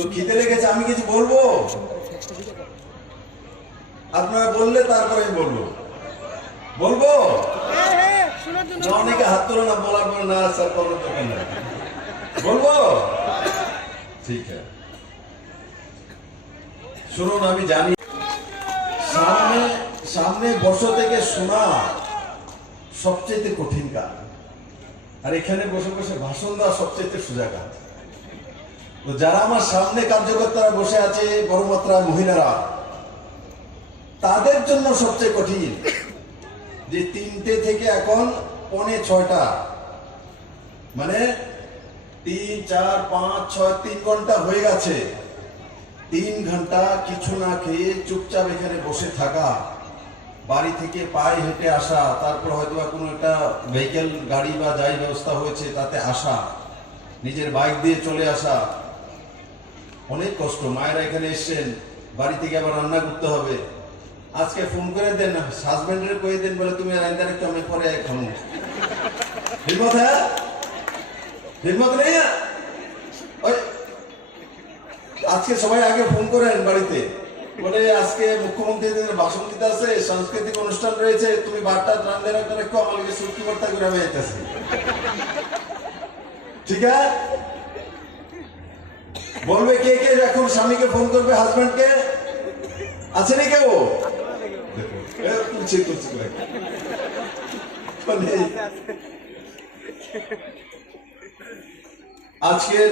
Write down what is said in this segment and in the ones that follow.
তো খিদে লেগেছে, আমি কিছু বলবো? আপনারা বললে তারপরে আমি বলবো। বলবো না, অনেকে হাত তোলো না, বলার পরে না স্যার করার দরকার নাই। বলবো? ঠিক আছে, শুনুন, আমি জানি সামনে সামনে বসে থেকে শোনা সবচেয়ে কঠিন কাজ, আর এখানে বসে বসে ভাষণ দেওয়া সবচেয়ে সোজা কাজ। তো যারা আমার সামনে কার্যকর্তারা বসে আছে, বড় মাত্রায় মহিলারা, তাদের জন্য সবচেয়ে কঠিন যে 3টে থেকে এখন 5:45, মানে 3, 4, 5, 6, 3 ঘন্টা হয়ে গেছে। 3 ঘন্টা কিছু না খেয়ে চুপচাপ এখানে বসে থাকা, বাড়ি থেকে পায়ে হেঁটে আসা, তারপর হয়তো কোনো একটা ভেহিকেল, গাড়ি বা যাই ব্যবস্থা হয়েছে তাতে আসা, নিজের বাইক দিয়ে চলে আসা, অনেক কষ্ট। মায়েরা এখানে এসছেন, বাড়ি থেকে আবার রান্না করতে হবে। আজকে ফোন করে দেন, হাজবেন্ডের কয়ে দেন, বলে তুমি রান্না একটু আমি পরে খাবো। হিম্মত হ্যাঁ, হিম্মত নেই না? আজকে সবাই আগে ফোন করেন বাড়িতে, বলে আজকে মুখ্যমন্ত্রীদের ভাষণ দিতে আছে, সাংস্কৃতিক অনুষ্ঠান রয়েছে, তুমি বারটা রান্না রাখতে রাখো, আমাকে সুটকি বার্তা করে আমি যাইতেছি। ঠিক আছে? বলবে কে কে এখন স্বামীকে ফোন করবে, হাজবেন্ডকে? আছে নাকি কেউ? আজকের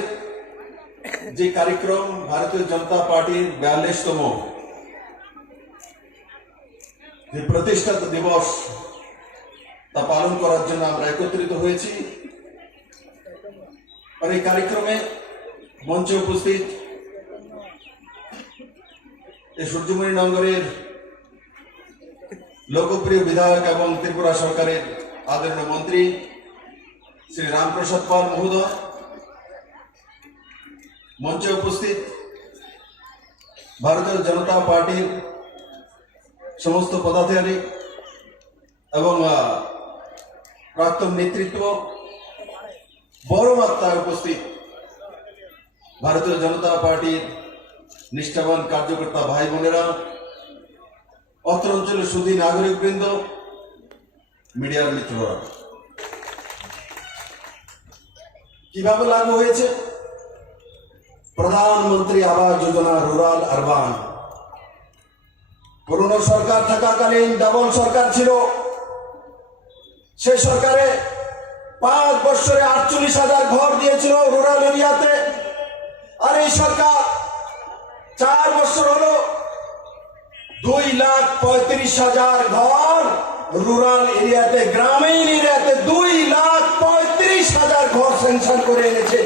যে কার্যক্রম, ভারতীয় জনতা পার্টির 42তম যে প্রতিষ্ঠাতা দিবস, তা পালন করার জন্য আমরা একত্রিত হয়েছি। আর এই কার্যক্রমে মঞ্চে উপস্থিত এই সূর্যমণি নগরের লোকপ্রিয় বিধায়ক এবং ত্রিপুরা সরকারের আদরণীয় মন্ত্রী শ্রী রামপ্রসাদ পাল মহোদয়, মঞ্চে উপস্থিত ভারতীয় জনতা পার্টির সমস্ত পদাধিকারী এবং প্রাক্তন নেতৃত্ব, বড় মাত্রায় উপস্থিত ভারতীয় জনতা পার্টির নিষ্ঠাবান কার্যকর্তা ভাই বোনেরা, অত্র অঞ্চলের সুধী নাগরিকবৃন্দ, মিডিয়ার মিত্ররা, কিভাবে লাগু হয়েছে প্রধানমন্ত্রী আবাস যোজনা রুরাল আরবান? পুরনো সরকার থাকাকালীন ডাবল সরকার ছিল, সেই সরকারে 5 বছরে 48,000 ঘর দিয়েছিল রুরাল এরিয়াতে। আর এই সরকার 4 বছর হলো 2,35,000 ঘর রুরাল এরিয়াতে, গ্রামীণ এরিয়াতে 2,35,000 ঘর স্যাংশন করে এনেছে।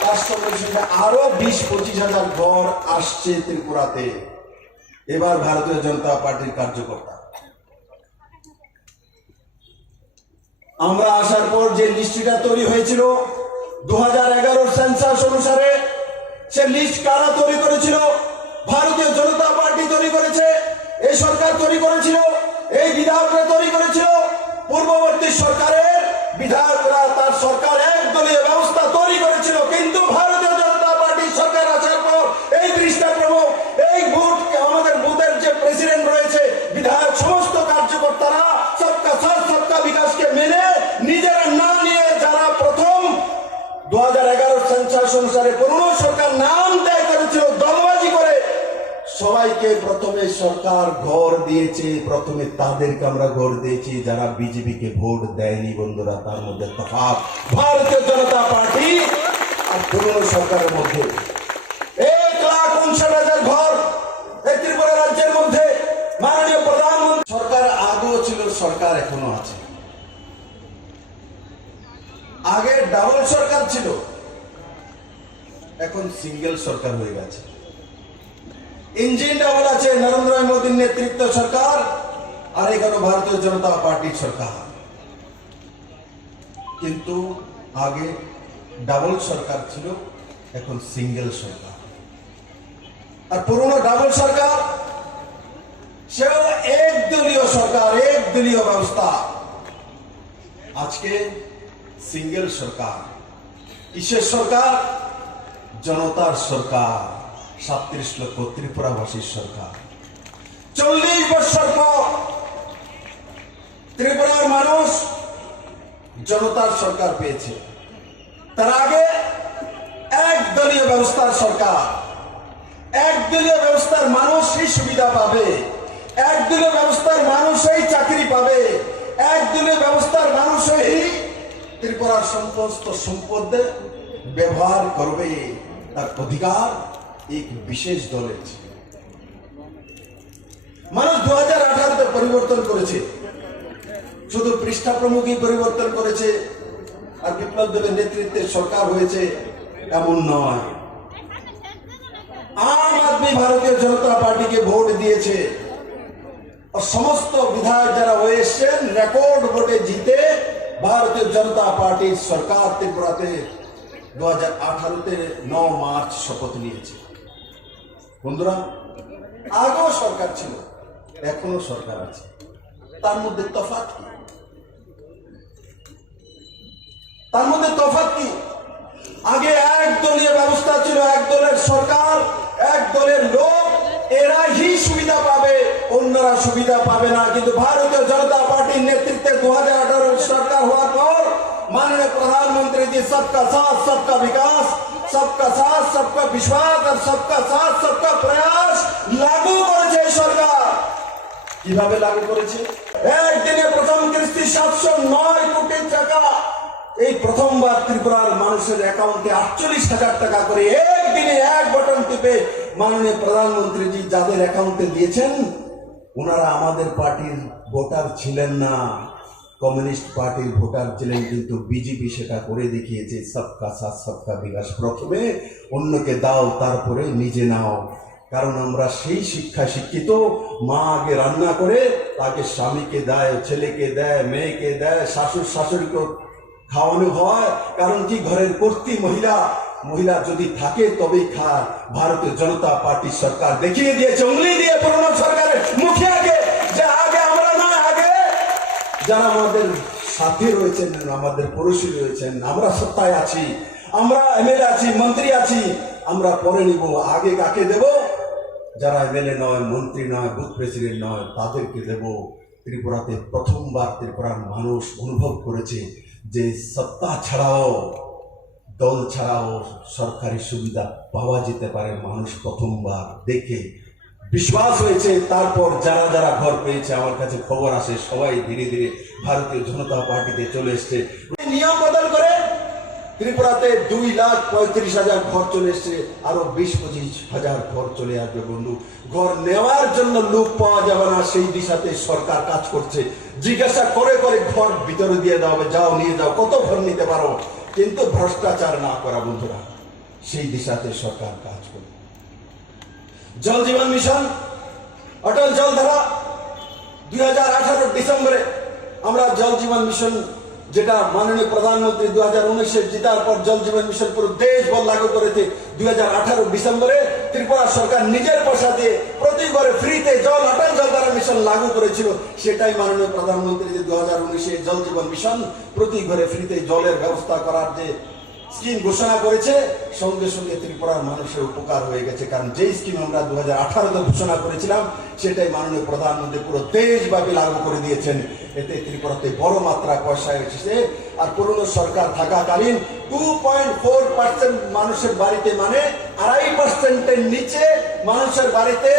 তার সঙ্গে সঙ্গে আরো 20-25,000 ঘর আসছে ত্রিপুরাতে। এবার ভারতীয় জনতা পার্টির কার্যকর্তা, আমরা আসার পর যে লিস্টটা তৈরি হয়েছিল 2011 সেন্সাস অনুসারে, সে লিস্ট কারা তৈরি করেছিল? ভারতীয় জনতা পার্টি তৈরি করেছে। এই সরকার তৈরি করেছিল, এই বিধায়করা তৈরি করেছিল। পূর্ববর্তী সরকারের বিধায়করা তার সরকার একদলীয় ব্যবস্থা তৈরি করেছিল, কিন্তু ভারতীয় জনতা পার্টি সরকার আসার পর এই দৃষ্টা প্রমুখ, এই বুথ, আমাদের বুথের যে প্রেসিডেন্ট রয়েছে, বিধায়ক, সমস্ত কার্যকর্তারা সবকা সাথ সবকা বিকাশকে মেনে নিজেরা না নিয়ে, যারা প্রথম 2011 সেন্সাস অনুসারে পুরনো সরকার নাম দেয় করেছিল, দলবাজি করে সবাইকে প্রথমে সরকার ঘর দিয়েছে। প্রথমে তাদেরকে আমরা ঘর দিয়েছি যারা বিজেপিকে ভোট দেয়নি। বন্ধুরা, তার মধ্যে তফাৎ ভারতীয় জনতা পার্টি আর পুরনো সরকারের মধ্যে। 1,59,000 ঘর এই ত্রিপুরা রাজ্যের মধ্যে মাননীয় প্রধানমন্ত্রী সরকার আগেও ছিল, সরকার এখনো আছে। আগে ডাবল সরকার ছিল, এখন সিঙ্গেল সরকার হয়ে গেছে। ইঞ্জিন ডাবল আছে, নরেন্দ্র মোদীর নেতৃত্ব সরকার, আর এখানে ভারতীয় জনতা পার্টির সরকার। কিন্তু আগে ডাবল সরকার ছিল, এখন সিঙ্গেল সরকার। আর পুরনো ডাবল সরকার সেও একদলীয় সরকার, একদলীয় ব্যবস্থা। আজকে সিঙ্গেল সরকার। কিসের সরকার? জনতার সরকার, 37 লক্ষ ত্রিপুরাবাসীর সরকার। 40 বছর পর ত্রিপুরার মানুষ জনতার সরকার পেয়েছে। তার আগে একদলীয় ব্যবস্থার সরকার। একদলীয় ব্যবস্থার মানুষ এই সুবিধা পাবে, একদলীয় ব্যবস্থার মানুষ এই চাকরি পাবে, একদলীয় ব্যবস্থার মানুষ এই ত্রিপুরার সমস্ত সম্পদ ব্যবহার করবে। তার অধিকার এক বিশেষ দলের ছিল। মানুষ 2018-তে পরিবর্তন করেছে, শুধু পৃষ্ঠা প্রমুখই পরিবর্তন করেছে আর বিপ্লব দেবের নেতৃত্বে সরকার হয়েছে এমন নয়। আম আদমি ভারতীয় জনতা পার্টিকে ভোট দিয়েছে আর সমস্ত বিধায়ক যারা হয়ে এসছেন রেকর্ড ভোটে জিতে ভারতীয় জনতা পার্টির সরকার ত্রিপুরাতে 2018-তে 9 মার্চ শপথ নিয়েছে। বন্ধুরা, আগেও সরকার ছিল, এখনো সরকার আছে, তার মধ্যে তফাৎ কি? তার মধ্যে তফাৎ কি? আগে একদলীয় ব্যবস্থা ছিল, এক দলের সরকার, এক দলের লোক, এরাই সুবিধা পাবে, অন্যরা সুবিধা পাবে না। কিন্তু ভারতীয় জনতা পার্টির নেতৃত্বে 2018 সরকার হওয়ার পর माननीय प्रधानमंत्री जी सबका साथ सबका विकास, सबका साथ सबका विश्वास और सबका साथ सबका प्रयास लागू করেছে সরকার। কিভাবে লাগু করেছে? একদিনে প্রথম কিস্তি 709 কোটি টাকা, এই প্রথমবার ত্রিপুরার মানুষের অ্যাকাউন্টে 48,000 টাকা করে একদিনে এক বাটন টিপে মাননীয় প্রধানমন্ত্রী জি যাদের অ্যাকাউন্টে দিয়েছেন ওনারা আমাদের পার্টির ভোটার ছিলেন না, কমিউনিস্ট পার্টির ভোটার ছিলেন। কিন্তু বিজেপি সেটা করে দেখিয়েছে, সবকা সাথ সবকা বিকাশ, প্রথমে অন্যকে দাও তারপরে নিজে নাও। কারণ আমরা সেই শিক্ষা শিক্ষিত, মা আগে রান্না করে তাকে স্বামীকে দেয়, ছেলেকে দেয়, মেয়েকে দেয়, শাশুড় শাশুড়িকে খাওয়ানো হয়। কারণ কি, ঘরের কর্ত্রী মহিলা যদি থাকে তবেই খায়। ভারতীয় জনতা পার্টির সরকার দেখিয়ে দিয়েছে উঙ্গলি দিয়ে পুরনো সরকারের মুখিয়াকে যে আগে আমরা না, আগে যারা আমাদের সাথে রয়েছেন, আমাদের পড়োশী রয়েছেন, আমরা সত্তায় আছি, আমরা এমএলএ আছি, মন্ত্রী আছি, আমরা পরে নিব। আগে কাকে দেব? যারা এমএলএ নয়, মন্ত্রী নয়, বুথ প্রেসিডেন্ট নয়, তাদেরকে দেব। ত্রিপুরাতে প্রথমবার ত্রিপুরার মানুষ অনুভব করেছে যে সত্তা ছাড়াও, দল ছাড়াও সরকারি সুবিধা পাওয়া যেতে পারে। মানুষ প্রথমবার দেখে বিশ্বাস হয়েছে। তারপর যারা যারা ঘর পেয়েছে, আমার কাছে খবর আসে, সবাই ধীরে ধীরে ভারতীয় জনতা পার্টিতে চলে এসছে। নিয়ম বদল করে ত্রিপুরাতে 2,35,000 ঘর চলে এসছে, আরো 20-25,000 ঘর চলে আসবে। বন্ধু, ঘর নেওয়ার জন্য লোক পাওয়া যাবে না, সেই দিশাতে সরকার কাজ করছে। জিজ্ঞাসা করে করে ঘর ভিতরে দিয়ে দেওয়া হবে, যাও নিয়ে যাও, কত ঘর নিতে পারো, কিন্তু ভ্রষ্টাচার না করা। বন্ধুরা, সেই দিশাতে সরকার কাজ করে। জল জীবন মিশন, অটল জলধারা, 2018 ডিসেম্বরে আমরা জল জীবন মিশন, যেটা মাননীয় প্রধানমন্ত্রী 2019-এ জিতার পর জল জীবন মিশন পুরো দেশভর লাগু করেছে। 2018 ডিসেম্বরে ত্রিপুরা সরকার নিজের পয়সা দিয়ে প্রতি ঘরে ফ্রিতে জল, অটল জলধারা মিশন লাগু করেছিল। সেটাই মাননীয় প্রধানমন্ত্রী 2019-এ জল জীবন মিশন, প্রতি ঘরে ফ্রিতে জলের ব্যবস্থা করার যে স্কিম ঘোষণা করেছে, সঙ্গে সঙ্গে ত্রিপুরার মানুষের উপকার হয়ে গেছে। কারণ যে স্কিম আমরা 2018-তে ঘোষণা করেছিলাম সেটাই মাননীয় প্রধানমন্ত্রী পুরো দেশব্যাপী লাগু করে দিয়েছেন। এতে ত্রিপুরাতে বড় মাত্রা পয়সা এসেছে। আর পুরনো সরকার থাকাকালীন 2.4% মানুষের বাড়িতে, মানে 2.5%-এর নিচে মানুষের বাড়িতে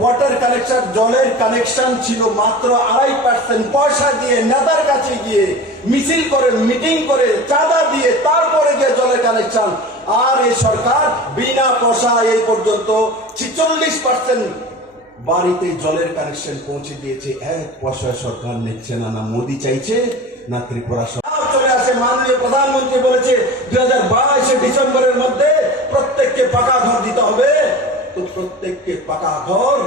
ওয়াটার কানেকশন, জলের কানেকশন ছিল মাত্র 2.5%। পয়সা দিয়ে, নেতার কাছে গিয়ে মিছিল করে, মিটিং করে, চাঁদা দিয়ে তারপরে গিয়ে জলের কানেকশন। আর এই সরকার বিনা পয়সা এই পর্যন্ত 46% বাড়িতে জলের কানেকশন পৌঁছে দিয়েছে। 1 পয়সা সরকার নিচ্ছে না, না মোদি চাইছে না ত্রিপুরা সরকার। চলে আসে মাননীয় প্রধানমন্ত্রী বলেছে 2022 ডিসেম্বরের মধ্যে প্রত্যেককে পাকা ঘর দিতে হবে। তো প্রত্যেককে পাকা ঘর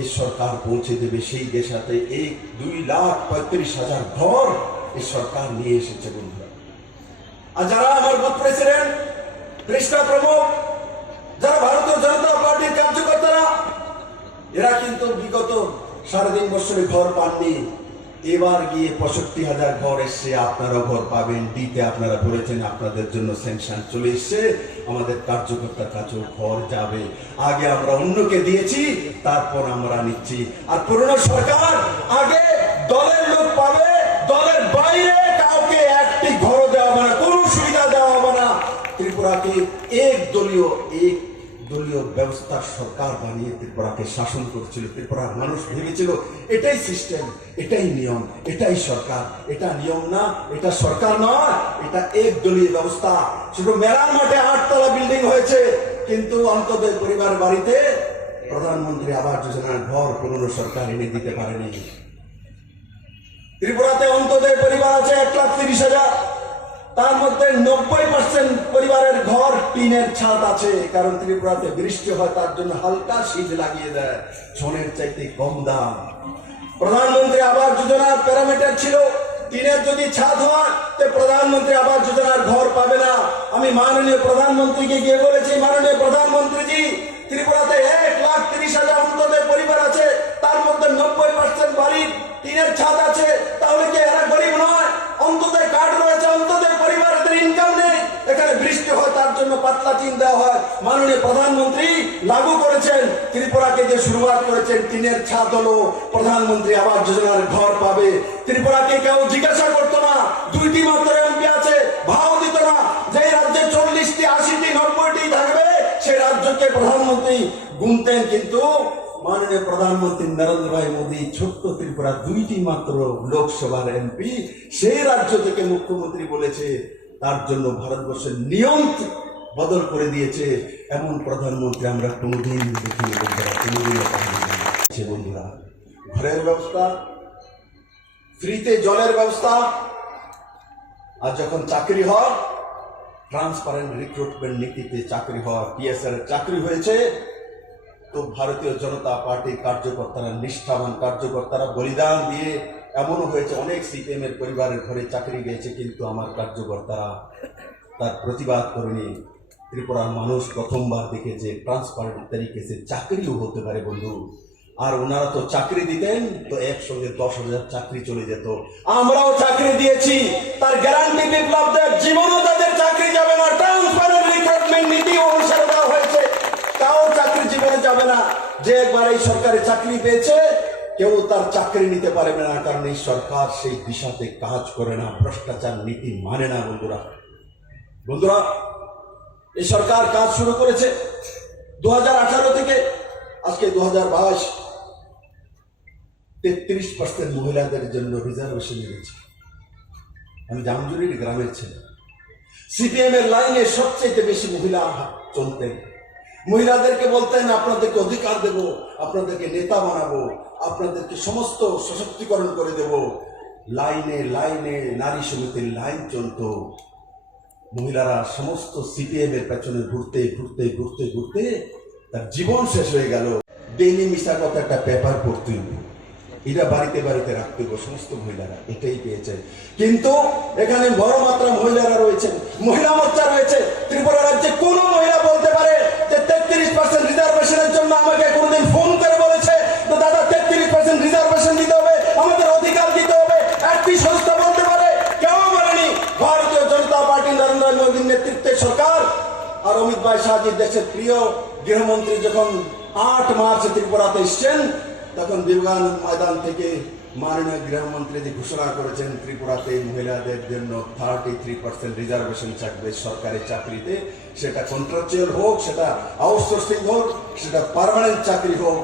এই সরকার পৌঁছে দেবে। সেই দেশাতে 2,35,000 ঘর এই সরকার নিয়ে এসেছে। বন্ধুরা, আর যারা আমার বুথ প্রেসিডেন্ট, পৃষ্ঠা প্রমুখ, যারা ভারতীয় জনতা পার্টির কার্যকর্তারা, এরা কিন্তু বিগত 3.5 বছরে ঘর পাননি। এবার গিয়ে 65,000 ঘর এসছে, আপনারাও ঘর পাবেন। ডিতে আপনারা বলেছেন আপনাদের জন্য স্যাংশন চলে এসছে, আমাদের কার্যকর্তার কাছেও ঘর যাবে। আগে আমরা অন্যকে দিয়েছি, তারপর আমরা নিচ্ছি। আর পুরনো সরকার আগে দলের লোক পাবে, দলের বাইরে কাউকে একটি ঘর দেওয়া হবে না, কোনো সুবিধা দেওয়া হবে না। ত্রিপুরাকে এক দলীয় ব্যবস্থার সরকার বানিয়ে ত্রিপুরাকে শাসন করছিল। ত্রিপুরার মানুষ ভেবেছিল এটাই সিস্টেম, এটাই নিয়ম, এটাই সরকার। এটা নিয়ম না, এটা সরকার নয়, এটা এক দলীয় ব্যবস্থা। শুধু মেলার মাঠে 8 তলা বিল্ডিং হয়েছে, কিন্তু অন্তদের পরিবার বাড়িতে প্রধানমন্ত্রী আবাস যোজনার ঘর পুরনো সরকার এনে দিতে পারেনি। ত্রিপুরাতে অন্তদের পরিবার আছে 1,30,000, তার মধ্যে 90% পরিবারের ঘর টিনের ছাদ আছে, কারণ ত্রিপুরাতে বৃষ্টি হয়, তার জন্য হালকা শীত লাগিয়ে দেয়, ছনের চাইতে কম দাম। প্রধানমন্ত্রী আবাস যোজনার প্যারামিটার ছিল টিনের যদি ছাদ হয় তো প্রধানমন্ত্রী আবাস যোজনার ঘর পাবে না। আমি মাননীয় প্রধানমন্ত্রীকে গিয়ে বলেছি, মাননীয় প্রধানমন্ত্রীজি, ত্রিপুরাতে 1,30,000 অন্তদের পরিবার আছে, তার মধ্যে 90% বাড়ির টিনের ছাদ আছে, তাহলে কি এরা গরিব নয়? অন্তদের কার্ড রয়েছে, অন্তদের পরিবারের ইনকাম নেই, এখানে বৃষ্টি হয়, তার জন্য পাতলা টিন দেওয়া হয়। মাননীয় প্রধানমন্ত্রী লাগু করেছেন, ত্রিপুরাকে যে শুরুয়াত করেছেন, টিনের ছাদ হলো প্রধানমন্ত্রী আবাস যোজনার ঘর পাবে। ত্রিপুরাকে কেউ জিজ্ঞাসা করতো না, 2টি মাত্র এমপি আছে, ভাও দিত না। যে রাজ্যে 40টি, 80টি, 90টি থাকবে, সেই রাজ্যকে প্রধানমন্ত্রী গুনতেন। কিন্তু মাননীয় প্রধানমন্ত্রী নরেন্দ্র ভাই মোদী ছোট্ট ত্রিপুরা 2টি মাত্র লোকসভার এমপি, সেই রাজ্য থেকে মুখ্যমন্ত্রী বলেছে, তার জন্য ভারতবর্ষের নিয়ম বদল করে দিয়েছে। এমন প্রধানমন্ত্রী আমরা কোনোদিন দেখিনি বন্ধুরা, কোনোদিন বন্ধুরা। ঘরের ব্যবস্থা, ফ্রিতে জলের ব্যবস্থা, আর যখন চাকরি হয় ট্রান্সপারেন্ট রিক্রুটমেন্ট নীতিতে চাকরি হয়, টিএসআর চাকরি হয়েছে, তো ভারতীয় জনতা পার্টির কার্যকর্তারা, নিষ্ঠাবান কার্যকর্তারা বলিদান দিয়ে, এমনও হয়েছে অনেক সিপিএম এর পরিবারের ঘরে চাকরি গেছে, কিন্তু আমার কার্যকর্তারা তার প্রতিবাদ করেনি। ত্রিপুরার মানুষ প্রথমবার দেখেছে ট্রান্সপারেন্ট তরিকে সে চাকরিও হতে পারে বন্ধু। আর ওনারা তো চাকরি দিতেন তো একসঙ্গে 10,000 চাকরি চলে যেত। আমরাও চাকরি দিয়েছি, তার গ্যারান্টি বিপ্লব দেব, জীবনও তাদের চাকরি যাবে না। ট্রান্সপারেন্ট রিক্রুটমেন্ট নীতি অনুসারে দেওয়া হয়েছে, কারো চাকরি জীবনে যাবে না। যে একবার এই সরকারি চাকরি পেয়েছে, কেউ তার চাকরি নিতে পারবে না, কারণ এই সরকার সেই দিশাতে কাজ করে না, ভ্রষ্টাচার নীতি মানে না। বন্ধুরা, এই সরকার কাজ শুরু করেছে 2018 থেকে আজকে 2022, 33% মহিলাদের জন্য রিজার্ভেশন দিয়েছে। আমি জামজুরির গ্রামের ছেলে, সিপিএম এর লাইনে সবচেয়ে বেশি মহিলা চলতেন। মহিলাদেরকে বলতেন আপনাদেরকে অধিকার দেব, আপনাদেরকে নেতা বানাবো, আপনাদেরকে সমস্ত সশক্তিকরণ করে দেব। লাইনে লাইনে নারী সমিতির লাইন চলতো। মহিলারা সমস্ত সিপিএম এর পেছনে ঘুরতে ঘুরতে ঘুরতে ঘুরতে তার জীবন শেষ হয়ে গেল। ডেইলি মিশা কথা একটা পেপার পড়তে, এরা বাড়িতে বাড়িতে রাখতে হবে সমস্ত মহিলারা, এটাই পেয়েছে। কিন্তু এখানে বড় মাত্রা মহিলারা রয়েছেন, মহিলা মোর্চা রয়েছে। ত্রিপুরা রাজ্যে কোন মহিলা বলতে পারে যে 33% রিজার্ভেশনের জন্য আমাকে কোনদিন ফোন করে বলেছে তো দাদা 33% রিজার্ভেশন দিতে হবে, আমাদের অধিকার দিতে হবে, একটি সংস্থা বলতে পারে? কেউ বলেনি। ভারতীয় জনতা পার্টি নরেন্দ্র মোদীর নেতৃত্বে সরকার আর অমিত ভাই শাহজি, দেশের প্রিয় গৃহমন্ত্রী, যখন 8 মার্চ ত্রিপুরাতে এসছেন, তখন বিভাগ ময়দান থেকে মাননীয় গৃহমন্ত্রী যে ঘোষণা করেছেন ত্রিপুরাতে মহিলাদের জন্য 33% রিজার্ভেশন থাকবে সরকারি চাকরিতে, সেটা কন্ট্রাকচুয়াল হোক, সেটা আউটসোর্সিং হোক, সেটা পার্মানেন্ট চাকরি হোক।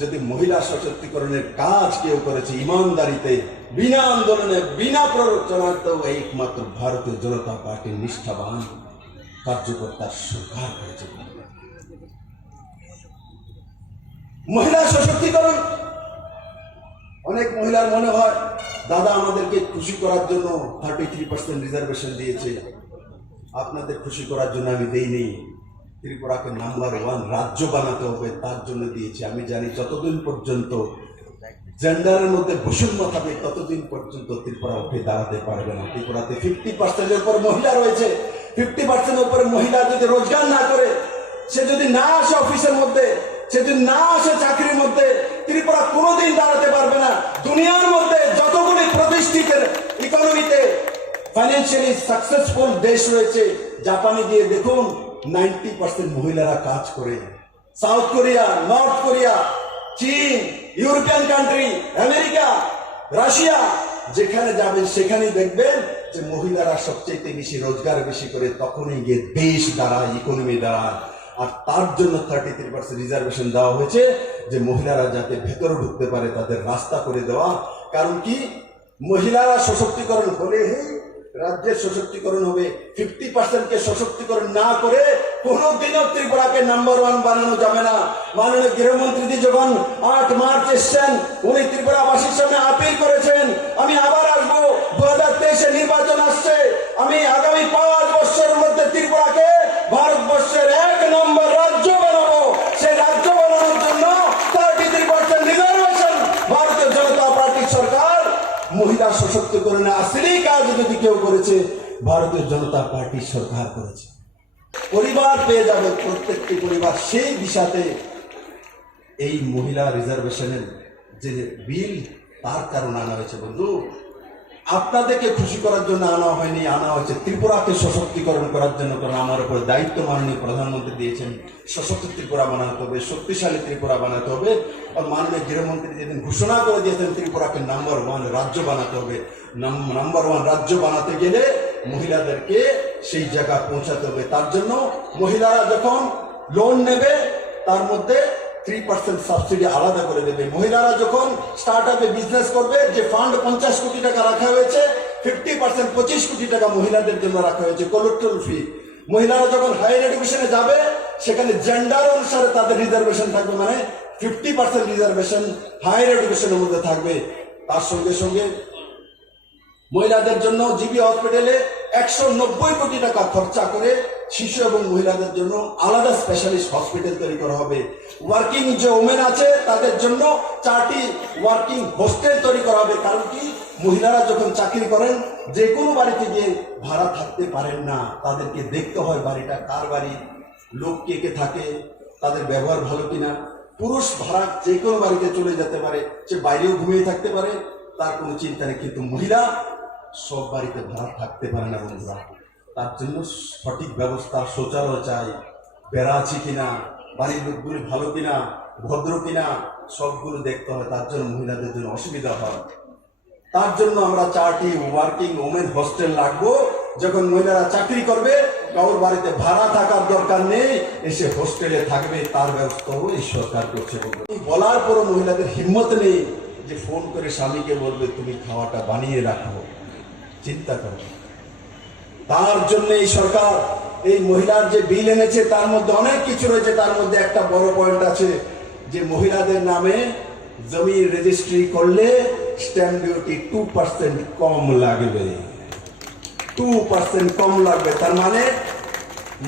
যদি মহিলা সশক্তিকরণের কাজ কেউ করেছে ইমানদারিতে, বিনা আন্দোলনে, বিনা প্ররোচনায়, তো একমাত্র ভারতীয় জনতা পার্টির নিষ্ঠাবান কার্যকর্তার সরকার করেছে। মহিলা সশক্তিকরণ, অনেক মহিলার মনে হয় দাদা আমাদেরকে খুশি করার জন্য 33% রিজার্ভেশন দিয়েছে, আপনাদের খুশি করার জন্য আমি দেইনি। ত্রিপুরাকে নাম্বার 1 রাজ্য বানাতে হবে, তার জন্য দিয়েছি। আমি জানি যতদিন পর্যন্ত জেন্ডারের মধ্যে বৈষম্য থাকবে ততদিন পর্যন্ত ত্রিপুরা উঠে দাঁড়াতে পারবে না। ত্রিপুরাতে 50%-এর উপর মহিলা রয়েছে। 50% উপরে মহিলা যদি রোজগার না করে, সে যদি না আসে অফিসের মধ্যে, সে যদি না আসে চাকরির মধ্যে, ত্রিপুরা কোনোদিন দাঁড়াতে পারবে না। দুনিয়ার মধ্যে যতগুলি ডোমেস্টিকের ইকোনমিতে ফাইন্যান্সিয়ালি সাকসেসফুল দেশ রয়েছে। জাপানে গিয়ে দেখুন 90% মহিলারা কাজ করে। সাউথ কোরিয়া, নর্থ কোরিয়া, চীন, ইউরোপিয়ান কান্ট্রি, আমেরিকা, রাশিয়া, যেখানে যাবেন সেখানেই দেখবেন যে মহিলারা সবচেয়ে বেশি রোজগার বেশি করে, তখনই গিয়ে দেশ দাঁড়ায়, ইকোনমি দাঁড়ায়। আর তার জন্য 33% রিজার্ভেশন দেওয়া হয়েছে, যে মহিলারা যাতে ভেতরে ঢুকতে পারে, তাদের রাস্তা করে দেওয়া। কারণ কি, মহিলারা সশক্তিকরণ হলে রাজ্যের সশক্তিকরণ হবে। 50%কে সশক্তিকরণ না করে কোনোদিনও ত্রিপুরাকে নাম্বার 1 বানানো যাবে না। মাননীয় গৃহমন্ত্রী যখন 8 মার্চ এসছেন, উনি ত্রিপুরাবাসীর সামনে আপিল করেছেন, আমি আবার আসবো, 2023-এ নির্বাচন আসছে, আমি আগামী 5 বছরের মধ্যে ত্রিপুরাকে ভারতবর্ষের 1 নম্বর রাজ্য বানাবো। সেই রাজ্য বানানোর জন্য 33% রিজার্ভেশন ভারতীয় জনতা পার্টির সরকার মহিলা সশক্তিকরণে আসলেই কাজ যদি কেউ করেছে, ভারতীয় জনতা পার্টির সরকার করেছে। পরিবার পেয়ে যাবে, প্রত্যেকটি পরিবার। সেই দিশাতে এই মহিলা রিজার্ভেশনের যে বিল, তার কারণে আনা হয়েছে। বন্ধু, আপনাদেরকে খুশি করার জন্য আনা হয়নি, আনা হয়েছে ত্রিপুরাকে সশক্তিকরণ করার জন্য। কারণ আমার উপরে দায়িত্ব মাননীয় প্রধানমন্ত্রী দিয়েছেন, সশক্ত ত্রিপুরা বানাতে হবে, শক্তিশালী ত্রিপুরা বানাতে হবে। আর মাননীয় গৃহমন্ত্রী যেদিন ঘোষণা করে দিয়েছেন ত্রিপুরাকে নাম্বার 1 রাজ্য বানাতে হবে, নাম্বার 1 রাজ্য বানাতে গেলে মহিলাদেরকে সেই জায়গা পৌঁছাতে হবে। তার জন্য মহিলারা যখন লোন নেবে, তার মধ্যে 3% সাবসিডি আলাদা করে দেবে। মহিলারা যখন স্টার্ট আপে বিজনেস করবে, যে ফান্ড 50 কোটি টাকা রাখা হয়েছে, 50% 25 কোটি টাকা মহিলাদের জন্য রাখা হয়েছে কোলেক্ট্রাল ফি। মহিলারা যখন হায়ার এডুকেশনে যাবে, সেখানে জেন্ডার অনুসারে তাদের রিজার্ভেশন থাকবে, মানে 50% রিজার্ভেশন হায়ার এডুকেশনের মধ্যে থাকবে। তার সঙ্গে সঙ্গে মহিলাদের জন্য জিবি হসপিটালে 190 কোটি টাকা খরচা করে শিশু এবং মহিলাদের জন্য আলাদা স্পেশালিস্ট হসপিটাল তৈরি করা হবে। ওয়ার্কিং যে ওমেন আছে, তাদের জন্য 4টি ওয়ার্কিং হোস্টেল তৈরি করা হবে। কারণ কি, মহিলারা যখন চাকরি করেন, যে কোনো বাড়িতে গিয়ে ভাড়া থাকতে পারেন না, তাদেরকে দেখতে হয় বাড়িটা কার বাড়ি, লোক কে কে থাকে, তাদের ব্যবহার ভালো কিনা। পুরুষ ভাড়া যে কোনো বাড়িতে চলে যেতে পারে, সে বাইরেও ঘুমিয়ে থাকতে পারে, তার কোনো চিন্তা নেই। কিন্তু মহিলা সব বাড়িতে ভাড়া থাকতে পারে না বন্ধুরা। তার জন্য সঠিক ব্যবস্থা, শৌচালয় চাই, বেড়া আছে কিনা, বাড়ির লোকগুলি ভালো কিনা, ভদ্র কিনা, সবগুলো দেখতে হয়। তার জন্য মহিলাদের জন্য অসুবিধা হয়। তার জন্য আমরা 4টি ওয়ার্কিং ওমেন হোস্টেল রাখবো। যখন মহিলারা চাকরি করবে, কারোর বাড়িতে ভাড়া থাকার দরকার নেই, এসে হোস্টেলে থাকবে, তার ব্যবস্থাও এই সরকার করছে। বলার পরও মহিলাদের হিম্মত নেই যে ফোন করে স্বামীকে বলবে তুমি খাওয়াটা বানিয়ে রাখো। চিন্তা করো। তার জন্য এই সরকার এই মহিলার যে বিল এনেছে, তার মধ্যে অনেক কিছু রয়েছে। তার মধ্যে একটা বড় পয়েন্ট আছে, যে মহিলাদের নামে জমি রেজিস্ট্রি করলে স্ট্যাম্প ডিউটি 2% কম লাগবে। 2% কম লাগবে। তার মানে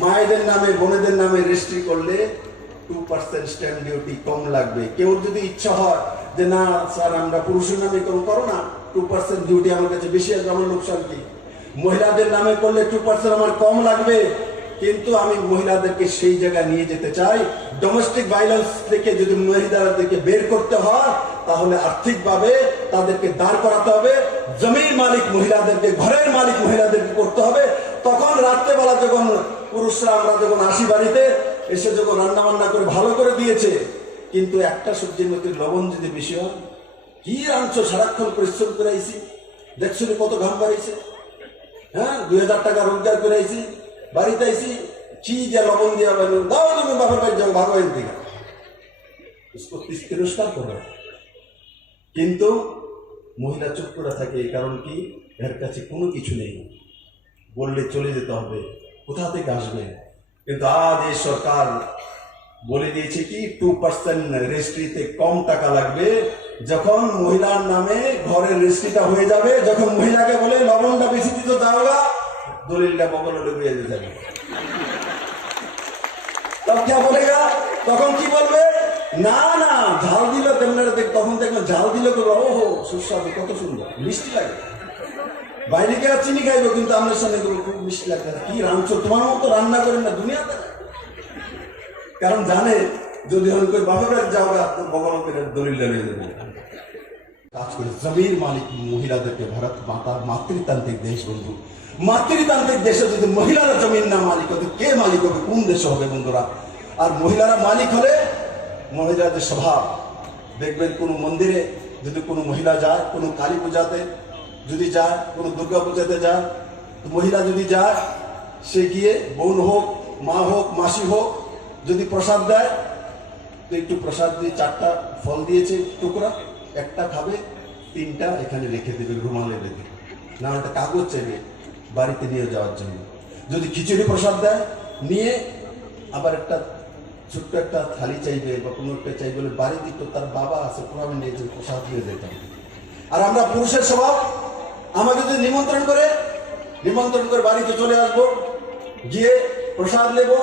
মায়েদের নামে, বোনেদের নামে রেজিস্ট্রি করলে 2% স্ট্যাম্প ডিউটি কম লাগবে। কেউ যদি ইচ্ছা হয় যে না স্যার, আমরা পুরুষের নামে করো না, 2% ডিউটি আমার কাছে বেশি আসবে, আমার লোকসান কি? মহিলাদের নামে করলে 2% আমার কম লাগবে। কিন্তু আমি মহিলাদেরকে সেই জায়গায় নিয়ে যেতে চাই। ডোমেস্টিক ভায়োলেন্স থেকে যদি মহিলাদেরকে বের করতে হয়, তাহলে আর্থিকভাবে তাদেরকে দাঁড় করাতে হবে। জমির মালিক মহিলাদেরকে, ঘরের মালিক মহিলাদেরকে করতে হবে। তখন রাত্রেবেলা যখন পুরুষরা, আমরা যখন আসি বাড়িতে, এসে যখন রান্না বান্না করে ভালো করে দিয়েছে, কিন্তু একটা সবজির মধ্যে লবণ যদি বেশি হয়, কি রাঁধছো, সারাক্ষণ পরিশ্রম করে আইছি, দেখছো কত ঘাম বাড়িয়েছে, হ্যাঁ 2000 টাকা রোজগার করে আইছি, বাড়িতে আইছি, কি যে লবণ দিয়া দাও, তুমি বাপের বাড়ি যাও, ভাগো এর থেকে, তিরস্কার করবে। কিন্তু মহিলা চুপ করে থাকে। কারণ কি, এর কাছে কোনো কিছু নেই, বললে চলে যেতে হবে, কোথা থেকে আসবে। কিন্তু আজ এই সরকার বলে দিয়েছে কি 2% রেজিস্ট্রিতে কম টাকা লাগবে। যখন মহিলার নামে ঘরের রেজিস্ট্রিটা হয়ে যাবে, যখন মহিলাকে বলে লবণটা বেশি দিতে দাওগা, দলিলটা বগলে ডুবিয়ে দিতে যাবে, তখন কি বলবে, না না ঝাল দিল তেমন, তখন দেখবেন ঝাল দিল, ওহো সুস্বাদু, কত সুন্দর, মিষ্টি লাগে। বাইরে কে চিনি খাইবো, কিন্তু আমার সামনে খুব মিষ্টি লাগবে। কি রাঁধছো, তোমার মতো রান্না করেন না দুনিয়াতে। কারণ জানে যদি বাপের বাড়ি যাও, বগল করে দলিল নিয়ে দেবে। কাজ করে জমির মালিক মহিলাদেরকে ভারত মাতা মাতৃতান্ত্রিক দেশ বন্ধু, মাতৃতান্ত্রিক দেশে যদি মহিলারা জমির না মালিক হতে কে মালিক হবে, কোন দেশে হবে বন্ধুরা? আর মহিলারা মালিক হলে মহিলাদের স্বভাব দেখবেন, কোনো মন্দিরে যদি কোনো মহিলা যায়, কোনো কালী পূজাতে যদি যায়, কোনো দুর্গা পূজাতে যায়, তো মহিলা যদি যায়, সে গিয়ে বোন হোক, মা হোক, মাসি হোক, যদি প্রসাদ দেয় তো একটু প্রসাদ দিয়ে 4টা ফল দিয়েছে টুকরা, একটা খাবে, 3টা এখানে রেখে দেবে রুমালে রেখে, না একটা কাগজ চাইবে বাড়িতে নিয়ে যাওয়ার জন্য। যদি খিচুড়ি প্রসাদ দেয় নিয়ে আবার একটা ছোট্ট একটা থালি চাইবে বা কোনো একটা চাইবে, বলে বাড়িতে তো তার বাবা আছে, প্রভাবে নিয়ে যে প্রসাদ দিয়ে যেতাম। আর আমরা পুরুষের স্বভাব, আমাকে যদি নিমন্ত্রণ করে বাড়িতে চলে আসবো, গিয়ে প্রসাদ নেবো,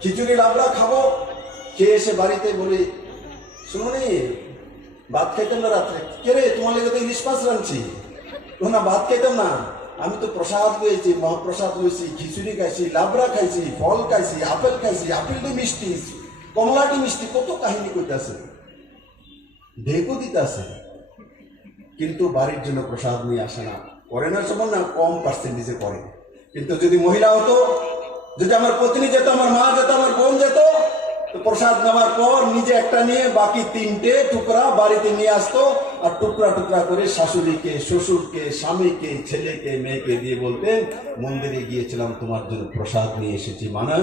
খিচুড়ি লাবড়া খাবো, খেয়ে এসে বাড়িতে বলি, শুনুনি ভাত খাইতাম না রাত্রে, কে রে তোমার লেগে তো ইলিশ মাছ রাঁধছি, না ভাত খাইতাম না, আমি তো প্রসাদ পেয়েছি, মহাপ্রসাদ লইছি, খিচুড়ি খাইছি, লাবড়া খাইছি, ফল খাইছি, আপেল খাইছি, আপেলটি মিষ্টি, কমলাটি মিষ্টি, কত কাহিনী কইতাছে, ঢেকও দিতেছে, কিন্তু বাড়ির জন্য প্রসাদ নিয়ে আসে না। করে না সমান না, কম পার্সেন্টেজে করে। কিন্তু যদি মহিলা হতো, যদি আমার পত্নী যেত, আমার মা যেত, আমার বোন যেত, তো প্রসাদ নেওয়ার পর নিজে একটা নিয়ে বাকি 3টে টুকরা বাড়িতে নিয়ে আসতো, আর টুকরা টুকরা করে শাশুড়িকে, শ্বশুরকে, স্বামীকে, ছেলেকে, মেয়েকে দিয়ে বলতেন, মন্দিরে গিয়েছিলাম, তোমার জন্য প্রসাদ নিয়ে এসেছি। মানে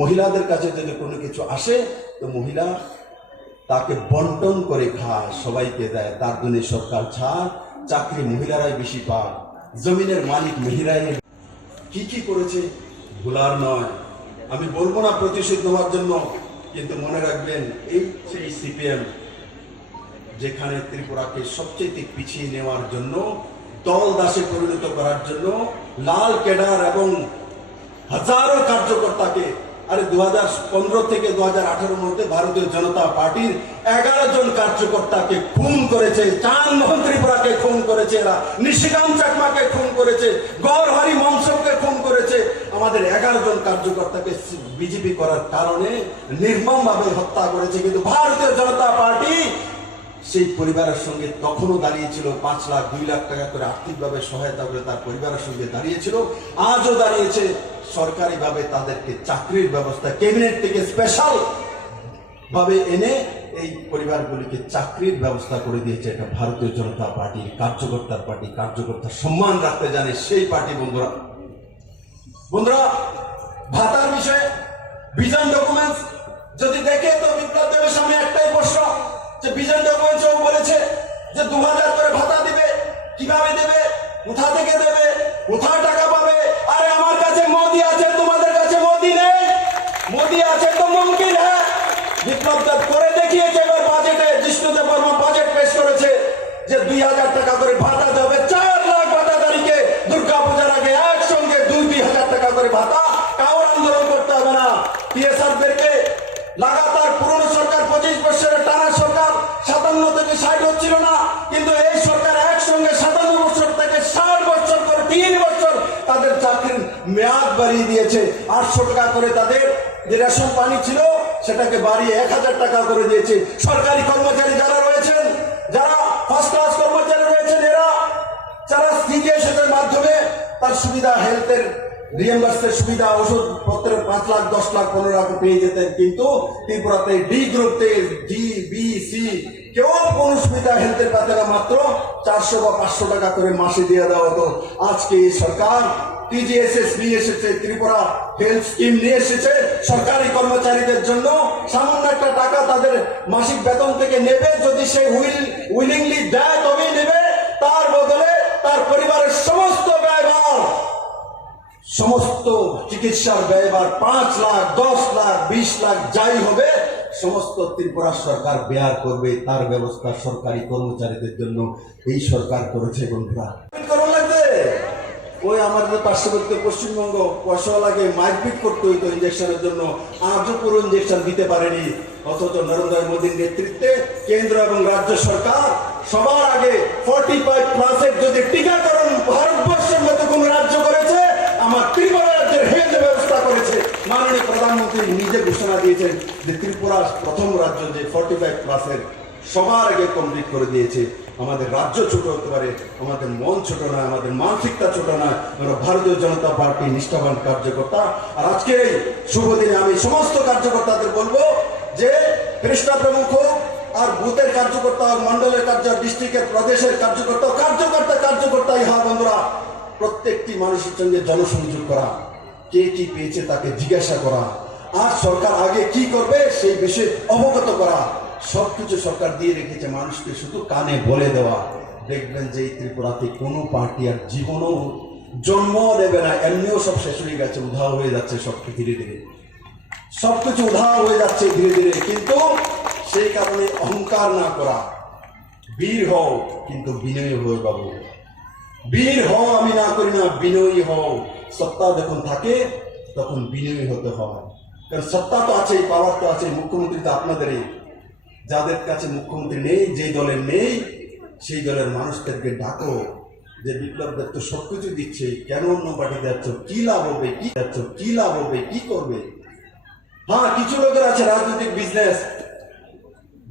মহিলাদের কাছে যদি কোনো কিছু আসে তো মহিলা তাকে বন্টন করে খায়, সবাইকে দেয়। তার জন্য সরকার ছাড়, চাকরি মহিলারাই বেশি পায়, জমিনের মালিক মহিলারাই। কি করেছে ভুলার নয়, আমি বলবো না প্রতিশোধ নেওয়ার জন্য, কিন্তু মনে রাখবেন এই সেই সিপিএম যেখানে ত্রিপুরাকে সবচেয়ে পিছিয়ে নেওয়ার জন্য, দল দাসে পরিণত করার জন্য লাল কেডার এবং হাজারো কার্যকর্তাকে, আরে 2015 থেকে 2018 মধ্যে ভারতীয় জনতা পার্টির 11 জন কার্যকর্তাকে খুন করেছে, চানমোহন ত্রিপুরাকে খুন করেছে, এরা নিশিকান্ত চাকমাকে খুন করেছে, গৌরহরি মনসবকে খুন করেছে। আমাদের 11 জন কার্যকর্তাকে বিজেপি করার কারণে নির্মমভাবে হত্যা করেছে। কিন্তু ভারতীয় জনতা পার্টি সেই পরিবারের সঙ্গে তখনও দাঁড়িয়েছিল, 5 লাখ 2 লাখ টাকা করে আর্থিকভাবে সহায়তা করে তার পরিবারের সঙ্গে দাঁড়িয়েছিল, আজও দাঁড়িয়েছে। সরকারিভাবে তাদেরকে চাকরির ব্যবস্থা, ক্যাবিনেট থেকে স্পেশাল ভাবে এনে এই পরিবারগুলিকে চাকরির ব্যবস্থা করে দিয়েছে। এটা ভারতীয় জনতা পার্টির কার্যকর্তার পার্টি, কার্যকর্তার সম্মান রাখতে জানে সেই পার্টি। বন্ধুরা ভাতার বিষয়ে ভিশন ডকুমেন্টস যদি দেখে তো বিপ্লব দেবের সামনে একটাই প্রশ্ন, যে ভিশন ডকুমেন্টস বলেছে যে 2000 করে ভাতা দিবে, কিভাবে দেবে, কোথা থেকে দেবে, কোথায় টাকা পাবে? আরে আমার কাছে মোদি আছে, তোমাদের কাছে মোদি নেই। মোদি আছে তো মুমকিন হ্যাঁ। বিপ্লব দেব করে দেখিয়েছে, এবার বাজেটে জিষ্ণুদেব বর্মা বাজেট পেশ করেছে যে 2000 টাকা করে ভাতা দেবে, 4 লাখ ভাতাদারিকে দুর্গা পূজার আগে একসঙ্গে 2,000 টাকা করে ভাতা। কাউর আন্দোলন করতে হবে না। টিএসআরদেরকে লাগাতার পুরনো সরকার 25 বছরের টানা সরকার 57 থেকে 60 হচ্ছিল না, কিন্তু এই সরকার একসঙ্গে 57 বছর থেকে 60 বছর করে 3 বছর তাদের চাকরির মেয়াদ বাড়িয়ে দিয়েছে। 800 টাকা করে তাদের যে রেশন পানি ছিল সেটাকে বাড়িয়ে 1000 টাকা করে দিয়েছে। সরকারি কর্মচারী যারা রয়েছেন, যারা ফার্স্ট ক্লাস কর্মচারী রয়েছেন, এরা যারা সিজিএস এর মাধ্যমে তার সুবিধা, হেলথের রিএম্বার্সের সুবিধা, ওষুধ পত্রের 5 লাখ 10 লাখ 15 লাখ পেয়ে যেতেন। কিন্তু ত্রিপুরাতে ডি গ্রুপতে ডি বি সি কেউ কোনো সুবিধা হেলথের পাতে না, মাত্র 400 বা 500 টাকা করে মাসে দিয়ে দেওয়া হতো। আজকে এই সরকার টিজিএসএস নিয়ে এসেছে, ত্রিপুরা হেলথ স্কিম নিয়ে এসেছে সরকারি কর্মচারীদের জন্য। সামান্য একটা টাকা তাদের মাসিক বেতন থেকে নেবে, যদি সে উইলিংলি দেয় তবেই নেবে। তার বদলে তার পরিবারের সমস্ত ব্যয়ভার, সমস্ত চিকিৎসার ব্যয়ভার 5 লাখ 10 লাখ 20 লাখ যাই হবে, সমস্ত ত্রিপুরা সরকার বেয়ার করবে। তার ব্যবস্থা সরকারি কর্মচারীদের জন্য এই সরকার করেছে। বন্ধুরা ওই আমাদের পার্শ্ববর্তী পশ্চিমবঙ্গ পয়সা লাগে মাইকপিট করতে হইতো ইঞ্জেকশনের জন্য, আজও পুরো ইঞ্জেকশন দিতে পারেনি। অথচ নরেন্দ্র মোদীর নেতৃত্বে কেন্দ্র এবং রাজ্য সরকার সবার আগে 45+ যদি টিকাকরণ ভারতবর্ষের মতো কোন রাজ্য করেছে, আমার ত্রিপুরা রাজ্যের হেলথ ব্যবস্থা করেছে। মাননীয় প্রধানমন্ত্রী নিজে ঘোষণা দিয়েছেন যে ত্রিপুরা প্রথম রাজ্য যে 45+ সবার আগে কমপ্লিট করে দিয়েছে। আমাদের রাজ্য ছোট হতে পারে, আমাদের মন ছোট নয়, আমাদের মানসিকতা ছোট নয়। আমরা ভারতীয় জনতা পার্টি নিষ্ঠাবান কার্যকর্তা। আর আজকে এই শুভ দিনে আমি সমস্ত কার্যকর্তাদের বলবো যে পৃষ্ঠা প্রমুখ হোক, আর বুথের কার্যকর্তা হোক, মন্ডলের ডিস্ট্রিক্টের প্রদেশের কার্যকর্তাই হয় বন্ধুরা, প্রত্যেকটি মানুষের সঙ্গে জনসংযোগ করা, কে কি পেয়েছে তাকে জিজ্ঞাসা করা, আর সরকার আগে কি করবে সেই বিষয়ে অবগত করা, সবকিছু সরকার দিয়ে রেখেছে, মানুষকে শুধু কানে বলে দেওয়া। দেখবেন যে এই ত্রিপুরাতে কোনো পার্টি আর জীবনও জন্ম নেবে না, এমনিও সব শেষ হয়ে গেছে, উধাও হয়ে যাচ্ছে সবকিছু ধীরে ধীরে, সবকিছু উধাও হয়ে যাচ্ছে ধীরে ধীরে। কিন্তু সেই কারণে অহংকার না করা, বীর হও কিন্তু বিনয়ী হও বাবু, বীর হও, আমি না করি না, বিনয়ী হও। সত্তা যখন থাকে তখন বিনয়ী হতে হয়, কারণ সত্তা তো আছেই, পাওয়ার তো আছে, মুখ্যমন্ত্রী তো আপনাদেরই। যাদের কাছে মুখ্যমন্ত্রী নেই, যেই দলের নেই, সেই দলের মানুষদেরকে ডাকো যে বিপ্লব দত্ত সবকিছু দিচ্ছে, কেন অন্য পার্টিতে যাচ্ছ, কি লাভ হবে, কি লাভ হবে, কি করবে। হ্যাঁ, কিছু লোকের আছে রাজনৈতিক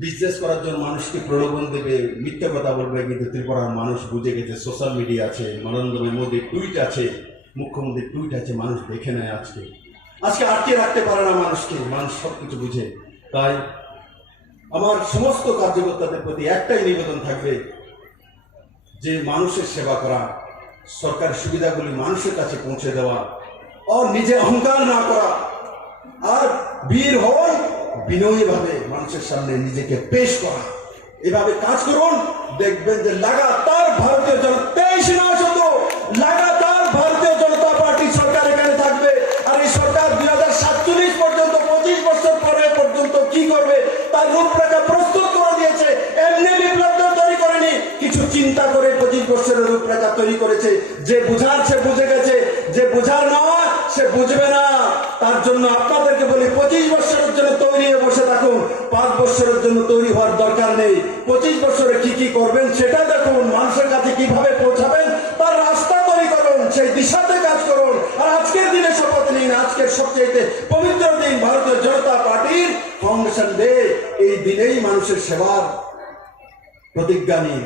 বিজনেস করার জন্য মানুষকে প্রলোভন দেবে, মিথ্যে কথা বলবে, কিন্তু ত্রিপুরার মানুষ বুঝে গেছে, সোশ্যাল মিডিয়া আছে, নরেন্দ্র মোদীর টুইট আছে, মুখ্যমন্ত্রীর টুইট আছে, মানুষ দেখে নেয়। আজকে আটকে রাখতে পারে না মানুষকে, মানুষ সবকিছু বুঝে। তাই আমার সমস্ত কার্যকর্তাদের প্রতি একটাই নিবেদন থাকবে যে মানুষের সেবা করা, সরকারি সুবিধাগুলি মানুষের কাছে পৌঁছে দেওয়া, আর নিজে অহংকার না করা, আর বীর হন বিনয়ী ভাবে মানুষের সামনে নিজেকে পেশ করা। এভাবে কাজ করুন, দেখবেন যে লাগাতার ভারতীয় জনতা পার্টি সরকার এখানে থাকবে। আর এই সরকার 2047 পর্যন্ত, 25 বছর পরে পর্যন্ত কি করবে তার রূপরেখা প্রস্তুত করে দিয়েছে। এমনি বিপ্লব তৈরি করেনি, কিছু চিন্তা করে 25 বছরের রূপরেখা তৈরি করেছে। যে বুঝার সে বুঝে গেছে, যে বুঝার নয় সে বুঝবে না। তার জন্য আপনাদেরকে বলি, 25 বছরের জন্য তৈরি হয়ে বসে থাকুন, 5 বছরের জন্য তৈরি হওয়ার দরকার নেই। 25 বছরে কি কি করবেন সেটা দেখুন, মানুষের কাছে কিভাবে পৌঁছাবেন তার রাস্তা তৈরি করুন, সেই দিশাতে কাজ করুন। আর আজকের দিনে শপথ নিন, আজকের সবচেয়ে পবিত্র দিন, ভারতীয় জনতা পার্টির ফাউন্ডেশন ডে। এই দিনেই মানুষের সেবার প্রতিজ্ঞা নিন,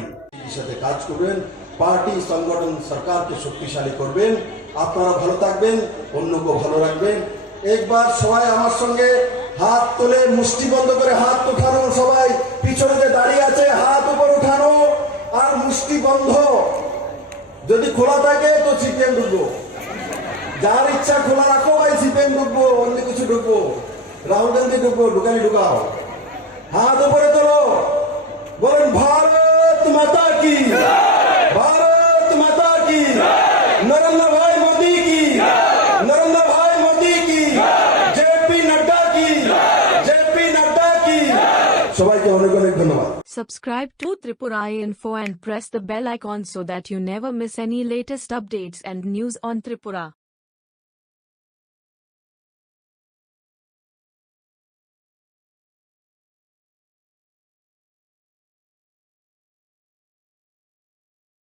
সাথে কাজ করবেন, পার্টি সংগঠন সরকারকে শক্তিশালী করবেন। আপনারা ভালো থাকবেন, অন্যকে ভালো রাখবেন। একবার সবাই আমার সঙ্গে হাত তুলে মুষ্টি বন্ধ করে হাত উঠানো, সবাই পিছনে যে দাঁড়িয়ে আছে হাত উপর উঠানো আর মুষ্টি বন্ধ। যদি খোলা থাকে তো সিপিএম ঢুকবো, যার ইচ্ছা খোলা রাখো, ভাই সিপিএম ঢুকবো, অন্য কিছু ঢুকবো, রাহুল গান্ধী ঢুকবো, ঢুকাও। হাত উপরে তোলো, বলেন ভারত মাতা কি, ভারত মাতা কি, নরেন্দ্র ভাই মোদী কি, নরেন্দ্র ভাই মোদী কি, জেপি নাড্ডা কি, জেপি নাড্ডা কি। সবাইকে অনেক অনেক ধন্যবাদ। Subscribe to Tripura Info and press the bell icon so that you never miss any latest updates and news on Tripura.